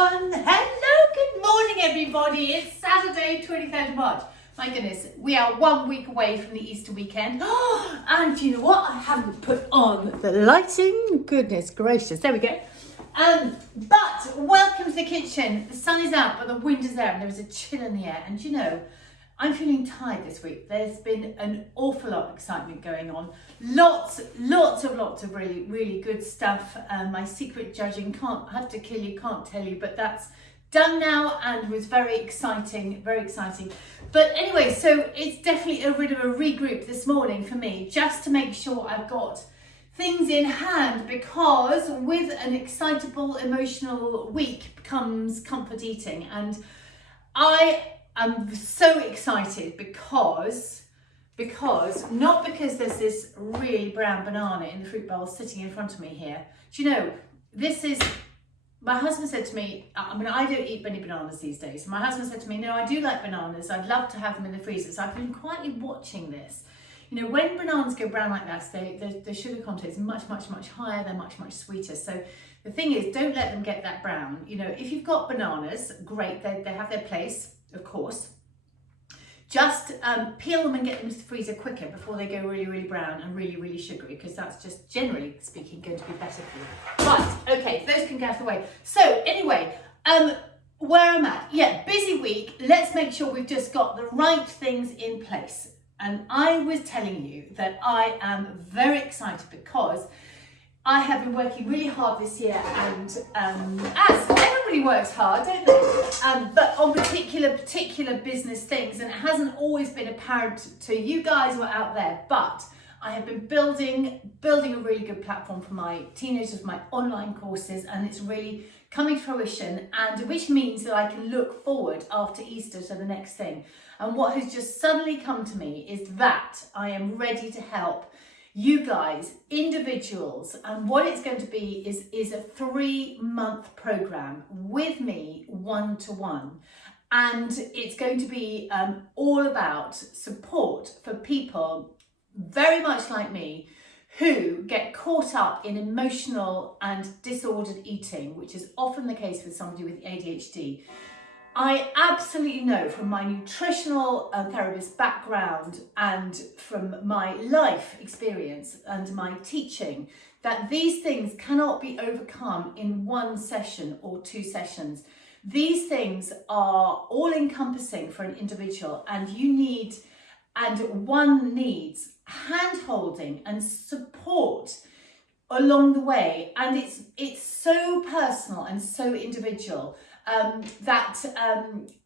everyone. Hello, good morning everybody. It's Saturday, 23rd of March. My goodness, we are 1 week away from the Easter weekend. And you know what? I haven't put on the lighting. Goodness gracious, there we go. But welcome to the kitchen. The sun is out, but the wind is there and there is a chill in the air. And you know, I'm feeling tired this week. There's been an awful lot of excitement going on. Lots of really good stuff. My secret judging, have to kill you, can't tell you, but that's done now and was very exciting, very exciting. But anyway, so it's definitely a bit of a regroup this morning for me, just to make sure I've got things in hand, because with an excitable, emotional week comes comfort eating. And I'm so excited because not because there's this really brown banana in the fruit bowl sitting in front of me here. Do you know, my husband said to me, I don't eat many bananas these days. My husband said to me, no, I do like bananas. I'd love to have them in the freezer. So I've been quietly watching this. You know, when bananas go brown like that, the sugar content is much higher. They're much sweeter. So the thing is, don't let them get that brown. You know, if you've got bananas, great. They have their place, of course. Just peel them and get them into the freezer quicker before they go really brown and really sugary, because that's just, generally speaking, going to be better for you. Right, okay, those can get out of the way. So anyway, where I'm at, yeah, busy week. Let's make sure we've just got the right things in place. And I was telling you that I am very excited because I have been working really hard this year, and as everybody works hard, don't they? But on particular business things, and it hasn't always been apparent to you guys who are out there, but I have been building a really good platform for my teenagers, my online courses, and it's really coming to fruition, and which means that I can look forward after Easter to the next thing. And what has just suddenly come to me is that I am ready to help you guys, individuals, and what it's going to be is a 3-month program with me, one-to-one, and it's going to be all about support for people very much like me who get caught up in emotional and disordered eating, which is often the case with somebody with ADHD. I absolutely know from my nutritional therapist background and from my life experience and my teaching that these things cannot be overcome in 1 session or 2 sessions. These things are all encompassing for an individual, and one needs hand-holding and support along the way. And it's so personal and so individual.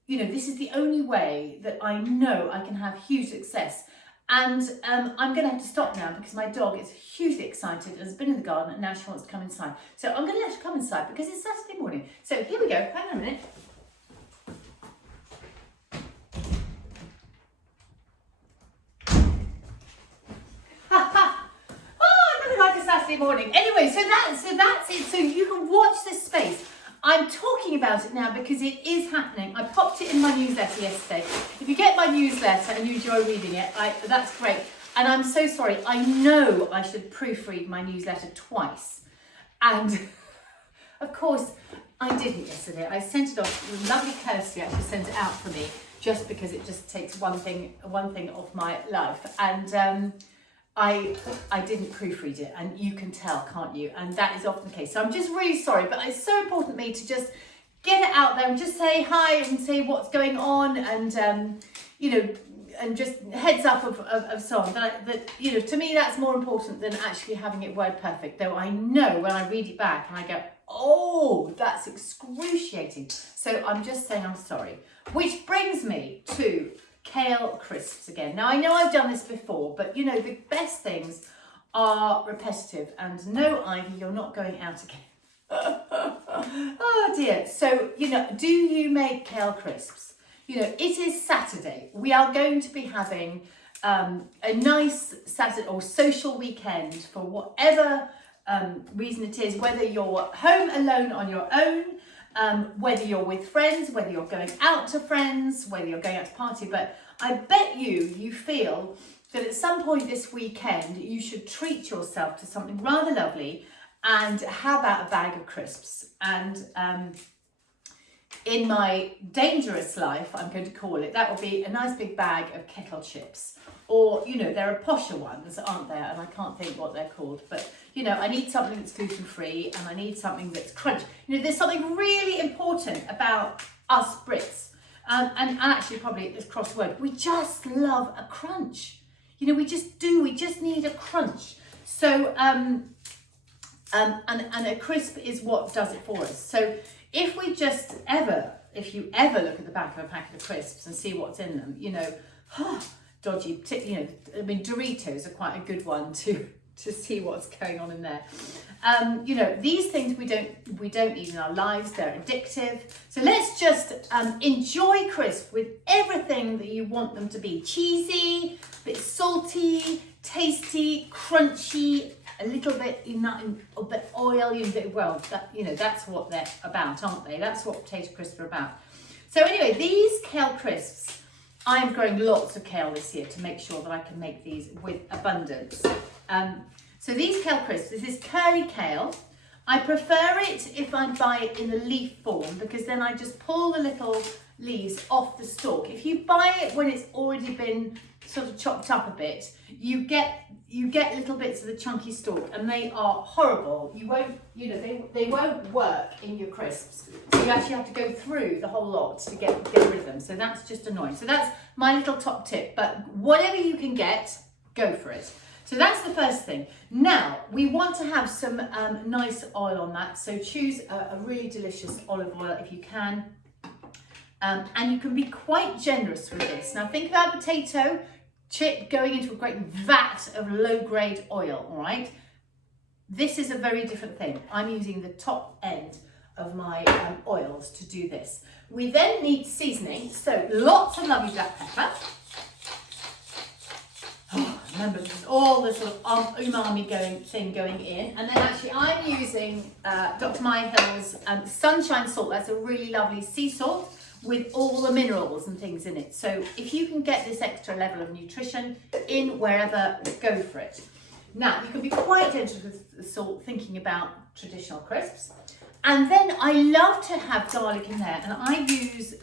You know, this is the only way that I know I can have huge success. And I'm going to have to stop now because my dog is hugely excited and has been in the garden, and now she wants to come inside. So I'm going to let her come inside because it's Saturday morning. So here we go. Hang on a minute. Saturday morning. Anyway, so that's it. So you can watch this space. I'm talking about it now because it is happening. I popped it in my newsletter yesterday. If you get my newsletter and you enjoy reading it, that's great. And I'm so sorry. I know I should proofread my newsletter twice. And of course, I didn't yesterday. I sent it off. Lovely Kirsty actually sent it out for me just because it just takes one thing off my life. And I didn't proofread it, and you can tell, can't you? And that is often the case. So I'm just really sorry, but it's so important to me to just get it out there and just say hi and say what's going on, and you know, and just heads up of so on. That you know, to me that's more important than actually having it word perfect. Though I know when I read it back and I go, oh, that's excruciating. So I'm just saying I'm sorry. Which brings me to Kale crisps again. Now I know I've done this before, but you know, the best things are repetitive, and no, Ivy, you're not going out again. Oh dear. So, you know, do you make kale crisps? You know, it is Saturday. We are going to be having a nice Saturday or social weekend for whatever reason it is, whether you're home alone on your own, whether you're with friends, whether you're going out to friends, whether you're going out to party. But I bet you feel that at some point this weekend you should treat yourself to something rather lovely. And how about a bag of crisps? And in my dangerous life, I'm going to call it, that will be a nice big bag of kettle chips. Or, you know, there are posher ones, aren't there? And I can't think what they're called. But, you know, I need something that's gluten-free and I need something that's crunchy. You know, there's something really important about us Brits. And actually probably this crossword. We just love a crunch. You know, we just do. We just need a crunch. So, and a crisp is what does it for us. So if you ever look at the back of a packet of crisps and see what's in them, you know, dodgy, you know, I mean, Doritos are quite a good one to see what's going on in there. You know, these things we don't need in our lives. They're addictive. So let's just enjoy crisp with everything that you want them to be. Cheesy, a bit salty, tasty, crunchy, a little bit a bit oily, well, you know, that's what they're about, aren't they? That's what potato crisps are about. So anyway, these kale crisps, I'm growing lots of kale this year to make sure that I can make these with abundance. So these kale crisps, this is curly kale. I prefer it if I buy it in the leaf form, because then I just pull the little leaves off the stalk. If you buy it when it's already been sort of chopped up a bit, you get little bits of the chunky stalk, and they are horrible. You won't, you know, they won't work in your crisps. So you actually have to go through the whole lot to get rid of them. So that's just annoying. So that's my little top tip. But whatever you can get, go for it. So that's the first thing. Now, we want to have some nice oil on that. So choose a really delicious olive oil if you can. And you can be quite generous with this. Now, think about a potato chip going into a great vat of low-grade oil, all right? This is a very different thing. I'm using the top end of my oils to do this. We then need seasoning. So lots of lovely black pepper. Remember, there's all this sort of umami going in. And then actually I'm using Dr. Hill's Sunshine Salt. That's a really lovely sea salt with all the minerals and things in it. So if you can get this extra level of nutrition in wherever, go for it. Now, you can be quite gentle with the salt, thinking about traditional crisps. And then I love to have garlic in there. And I use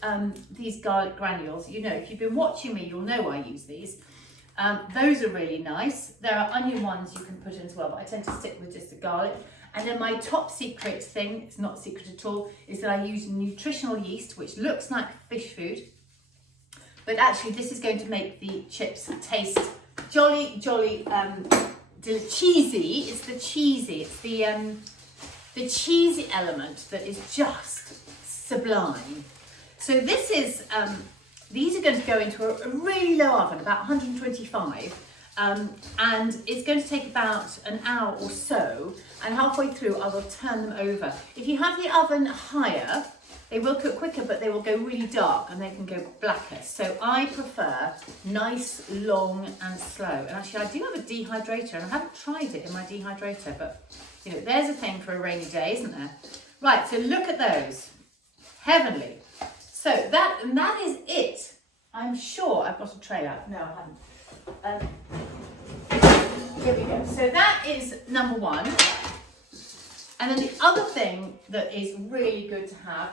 these garlic granules. You know, if you've been watching me, you'll know I use these. Those are really nice. There are onion ones you can put in as well, but I tend to stick with just the garlic. And then my top secret thing, it's not secret at all, is that I use nutritional yeast, which looks like fish food. But actually this is going to make the chips taste jolly, cheesy. It's the cheesy, it's the cheesy element that is just sublime. So this is, these are going to go into a really low oven, about 125, and it's going to take about an hour or so, and halfway through I will turn them over. If you have the oven higher, they will cook quicker, but they will go really dark and they can go blacker. So I prefer nice, long and slow. And actually I do have a dehydrator, and I haven't tried it in my dehydrator, but you know, there's a thing for a rainy day, isn't there? Right, so look at those. Heavenly. So that is it. I'm sure I've got a tray out. No, I haven't. Here we go. So that is number one. And then the other thing that is really good to have,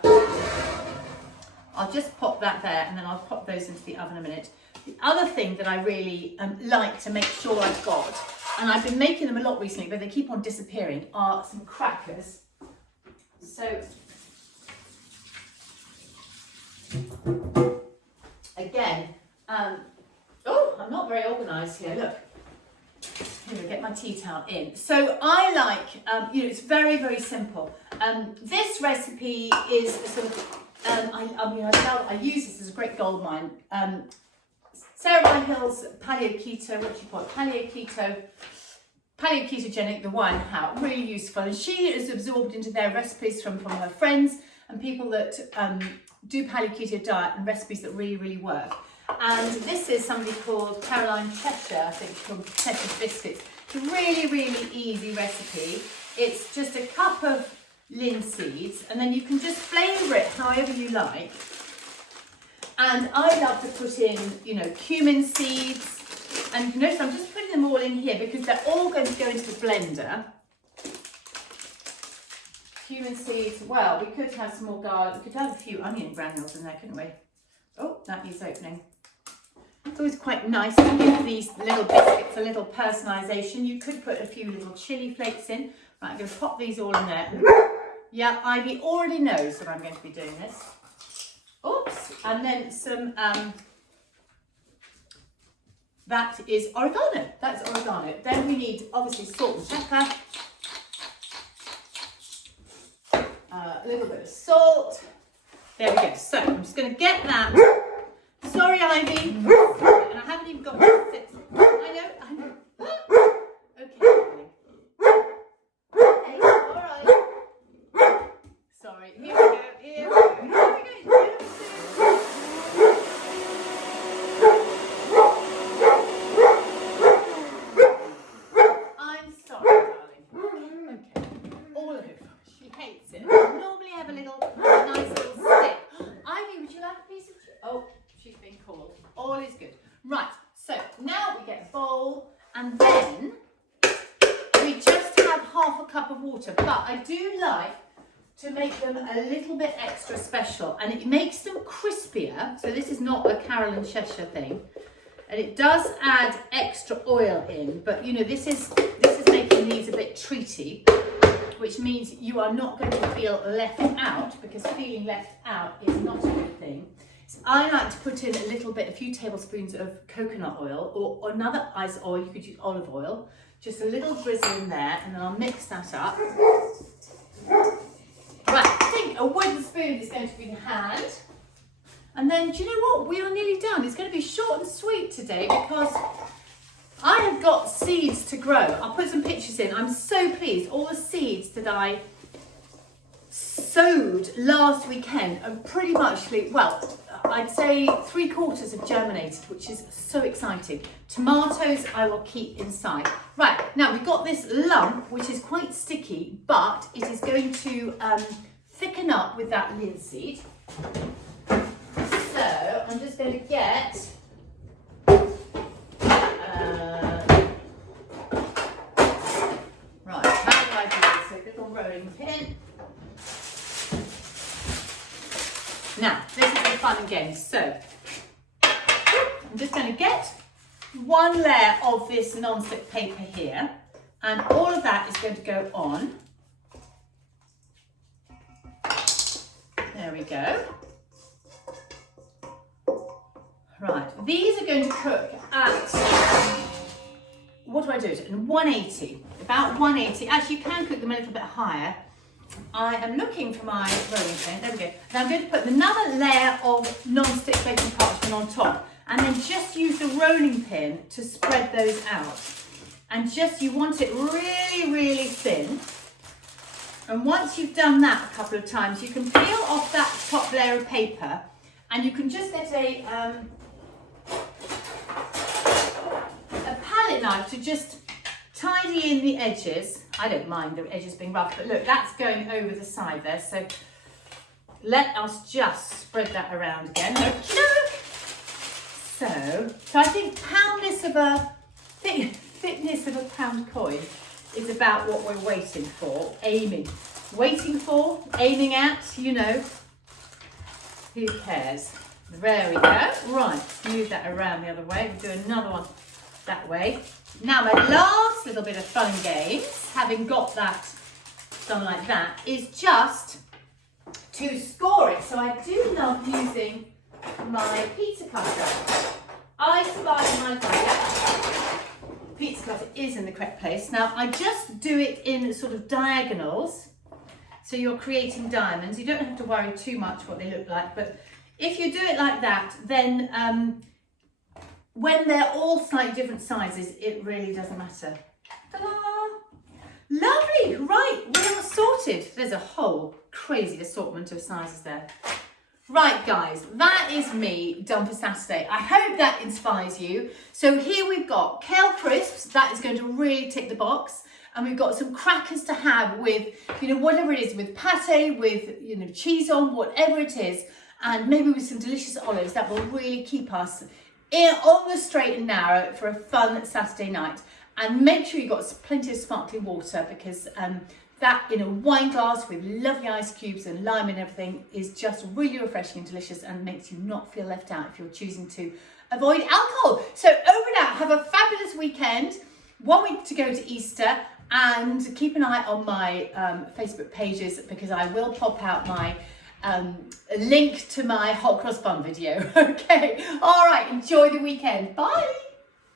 I'll just pop that there, and then I'll pop those into the oven in a minute. The other thing that I really like to make sure I've got, and I've been making them a lot recently, but they keep on disappearing, are some crackers. So again, oh, I'm not very organised here, look. Here, get my tea towel in. So I like, you know, it's very, very simple. This recipe is a sort of, I use this as a great goldmine. Sarah Hill's Paleo Keto, what do you call it? Paleo Ketogenic, the one how really useful. And she is absorbed into their recipes from her friends and people that do Paleo Keto diet and recipes that really, really work. And this is somebody called Caroline Cheshire, I think, from Cheshire's Biscuits. It's a really, really easy recipe. It's just a cup of linseeds, and then you can just flavour it however you like. And I love to put in, you know, cumin seeds. And you notice I'm just putting them all in here because they're all going to go into the blender. cumin seeds. Well, we could have some more garlic. We could have a few onion granules in there, couldn't we? Oh, that needs opening. It's always quite nice to give these little biscuits a little personalisation. You could put a few little chilli flakes in. Right, I'm going to pop these all in there. Yeah, Ivy already knows that I'm going to be doing this. Oops, and then some, that is oregano. That's oregano. Then we need, obviously, salt and pepper. A little bit of salt. There we go. So I'm just going to get that. Sorry, Ivy. And I haven't even got to fix it. I know. Okay, darling. Okay, all right. Sorry. Here we go. Here we go. I'm sorry, darling. Okay. All over. She hates it. I normally have a nice little stick. Ivy, would you like a piece of... Oh, she's been called. All is good. Right, so now we get a bowl, and then we just have half a cup of water. But I do like to make them a little bit extra special, and it makes them crispier. So this is not a Carol and Cheshire thing, and it does add extra oil in. But you know, this is making these a bit treaty, which means you are not going to feel left out, because feeling left out is not a good thing. So I like to put in a few tablespoons of coconut oil, or another ice oil. You could use olive oil, just a little drizzle in there, and then I'll mix that up. Right, I think a wooden spoon is going to be in hand. And then, do you know what? We are nearly done. It's going to be short and sweet today, because I have got seeds to grow. I'll put some pictures in. I'm so pleased. All the seeds that I sowed last weekend are pretty much, well, I'd say 3/4 have germinated, which is so exciting. Tomatoes I will keep inside. Right, now we've got this lump, which is quite sticky, but it is going to thicken up with that linseed. So I'm just going to get right, how do I do this? A little rolling pin. Now, this is the fun and games. So, I'm just going to get one layer of this non-stick paper here, and all of that is going to go on. There we go. Right, these are going to cook at, what do I do? In 180, about 180. Actually, you can cook them a little bit higher. I am looking for my rolling pin. There we go. Now I'm going to put another layer of non-stick baking parchment on top, and then just use the rolling pin to spread those out. And just, you want it really, really thin. And once you've done that a couple of times, you can peel off that top layer of paper, and you can just get a palette knife to just tidy in the edges. I don't mind the edges being rough, but look, that's going over the side there. So let us just spread that around again. Look. So I think thickness of a pound coin is about what we're waiting for, aiming at, you know. Who cares? There we go. Right, move that around the other way. We'll do another one that way. Now my last little bit of fun and games, having got that done like that, is just to score it. So I do love using my pizza cutter. I spy my cutter. Pizza cutter is in the correct place. Now I just do it in sort of diagonals. So you're creating diamonds. You don't have to worry too much what they look like, but if you do it like that, then when they're all slightly different sizes, it really doesn't matter. Ta-da! Lovely, right, we are sorted. There's a whole crazy assortment of sizes there. Right, guys, that is me done for Saturday. I hope that inspires you. So here we've got kale crisps. That is going to really tick the box. And we've got some crackers to have with, you know, whatever it is, with pate, with, you know, cheese on, whatever it is. And maybe with some delicious olives that will really keep us on the straight and narrow for a fun Saturday night. And make sure you've got plenty of sparkling water, because that in a wine glass with lovely ice cubes and lime and everything is just really refreshing and delicious and makes you not feel left out if you're choosing to avoid alcohol. So over now, have a fabulous weekend. 1 week to go to Easter, and keep an eye on my Facebook pages because I will pop out my link to my hot cross bun video. Okay, all right, enjoy the weekend. Bye.